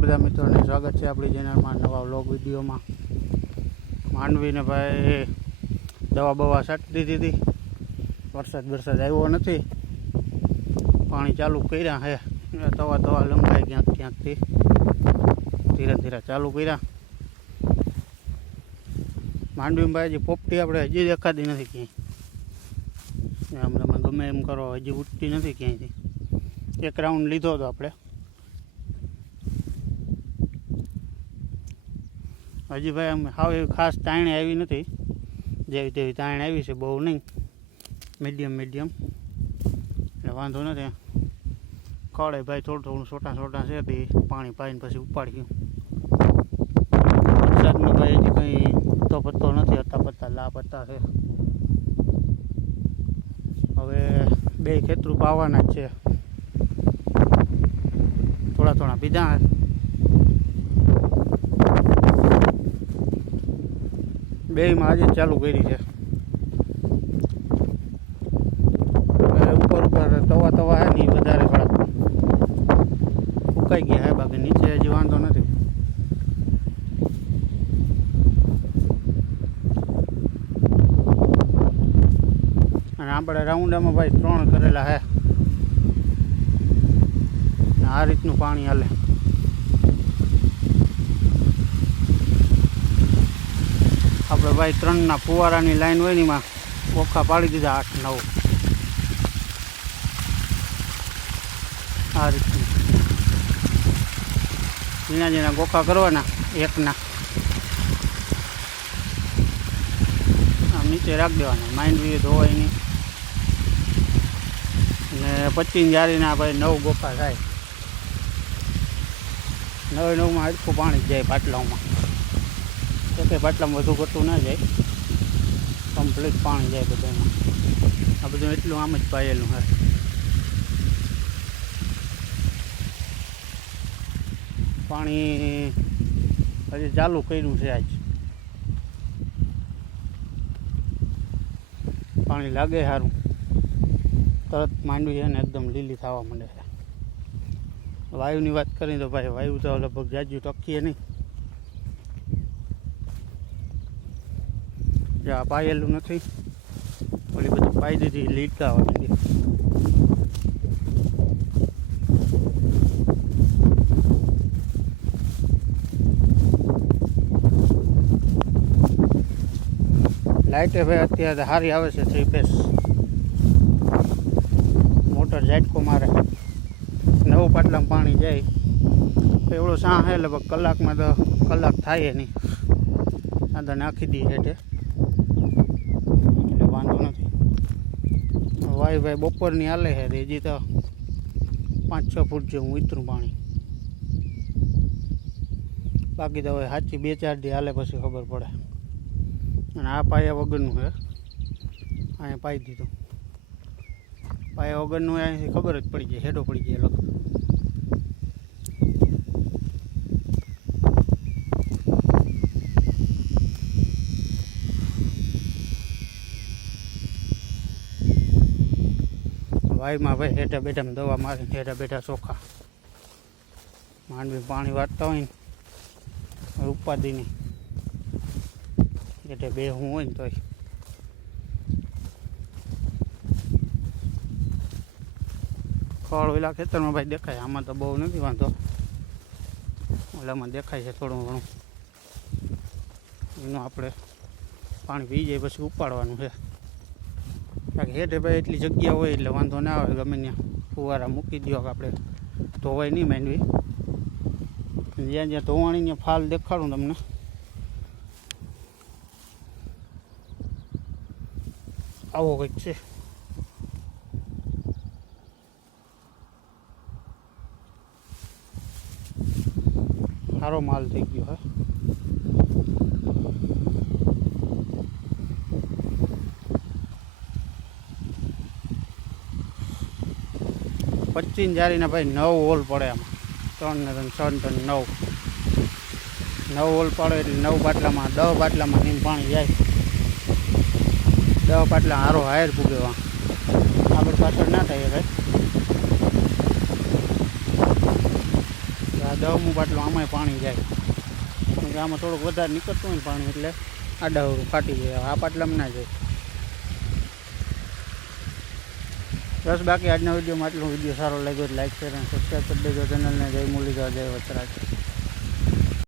બધા મિત્રોને સ્વાગત છે આપણી ચેનલમાં નવા વ્લોગ વિડીયોમાં. માંડવીને ભાઈ દવા બવા છાંટી દીધી હતી. વરસાદ વરસાદ આવ્યો નથી. પાણી ચાલુ કર્યા હે. તવા તવા લંબાઈ ક્યાંક ક્યાંકથી ધીરે ધીરે ચાલુ કર્યા. માંડવીમાં ભાઈ હજી પોપટી આપણે હજી દેખાતી નથી ક્યાંય. આમ તમે ગમે એમ કરો, હજી ઉઠતી નથી ક્યાંયથી. એક રાઉન્ડ લીધો હતો આપણે. હજી ભાઈ આમ હાવ એવી ખાસ તાણે આવી નથી. જેવી તેવી તાણી આવી છે, બહુ નહીં. Medium medium. એટલે વાંધો નથી. કળે ભાઈ થોડું થોડું છોટા છોટા છે, તે પાણી પાઈને પછી ઉપાડ્યું વરસાદનો ભાઈ હજી કંઈ તો પત્તો નથી હતા પત્તા, લા પત્તા છે. હવે બે ખેતરું પાવાના જ છે. થોડા થોડા બીજા બેયમાં આજે જ ચાલુ કરી છે. હવે ઉપર ઉપર તવા તવા હે ને ઈ વધારે થોડાક ફૂંકાઈ ગયા હે બાકી નીચે હજી વાંધો નથી. અને આપણે રાઉન્ડામાં ભાઈ ત્રણ કરેલા હે. ને આ રીતનું પાણી હાલે. આપણે ભાઈ ત્રણના ફુવારાની લાઈન હોય એમાં ઓખા પાડી દીધા આઠ નવ. આ રીતનું. ઝીણા ગોખા કરવાના, એકના. આમ નીચે રાખી દેવાના માઇન્ડ બી ધોવાય નહીં. ને પચીસ જારીના ભાઈ નવ ગોખા થાય, નવે નવમાં હડકું પાણી જાય પાટલાઓમાં. તો કે પાટલામાં વધુ ઘટતું ના જાય. કમ્પ્લીટ પાણી જાય બધામાં. આ બધું એટલું આમ જ પાયેલું હે. પાણી હજી ચાલુ કર્યું છે આજ. પાણી લાગે સારું તરત માંડવી છે ને એકદમ લીલી થવા માંડે છે. વાયુની વાત કરીએ તો ભાઈ વાયુ તો લગભગ જાજુ ટકીએ નહીં. જે આ પાયેલું નથી. ઓલી બધી પાઈ દીધી, લીટકા વાળી લાઈટે ભાઈ અત્યારે સારી આવે છે થ્રી ફેસ. મોટર ઝાટકો મારે. નવું પાટલામાં પાણી જાય. એવડો સાહ લગભગ કલાકમાં તો કલાક થાય નહીં આ તો નાખી દઈએ એટલે વાંધો નથી. વાય ભાઈ બપોરની હાલે છે હજી તો પાંચ છ ફૂટ જેવું ઉતરું પાણી. બાકી તો હવે સાચી બે ચાર દી હાલે પછી ખબર પડે. અને આ પાયા વગરનું છે. અહીંયા પાઈ દીધું. પાયા વગરનું અહીંયાથી ખબર જ પડી જાય હેડો પડી જાય લગ વાયમાં ભાઈ હેઠા બેઠા દવા મારી હેઠા બેઠા ચોખા. માંડવી પાણી વાટતા હોય ને, ઉપાધિની. એટલે બે હું હોય ને તોય. ખળ ઓલા ખેતરમાં ભાઈ દેખાય, આમાં તો બહુ નથી વાંધો. ઓલામાં દેખાય છે થોડું ઘણું. એનું આપણે પાણી પી જાય પછી ઉપાડવાનું છે. બાકી હેઠે ભાઈ એટલી જગ્યા હોય એટલે વાંધો ના આવે, ગમે ત્યાં ફુવારા મૂકી દો કે આપણે. ધોવાય નહીં માંડવી. જ્યાં જ્યાં ધોવાણી ત્યાં ફાલ દેખાડું તમને. આવો કંઈક છે. સારો માલ થઈ ગયો, હે. પચીસ જારીને ભાઈ નવ હોલ પડે આમાં. ત્રણ ને ત્રણ ત્રણ ત્રણ, નવ. નવ હોલ પડે એટલે નવ બાટલામાં દસ બાટલામાં નીમ પાણી જાય. દસ બાટલા હારો હાયર પૂગેવા આગળ પાછળ ના થાય ભાઈ. આ દહમું પાટલું આમાંય પાણી જાય. કેમ કે આમાં થોડુંક વધારે નીકળતું હોય પાણી એટલે આડાવરું ફાટી જાય. આ પાટલામાં ના જાય. બસ બાકી આજના વિડીયોમાં આટલો. વીડિયો સારો લાગ્યો લાઈક શેર અને સબસ્ક્રાઈબ કરી દેજો. ચેનલને જય મુરલીધર, જય વચરાજ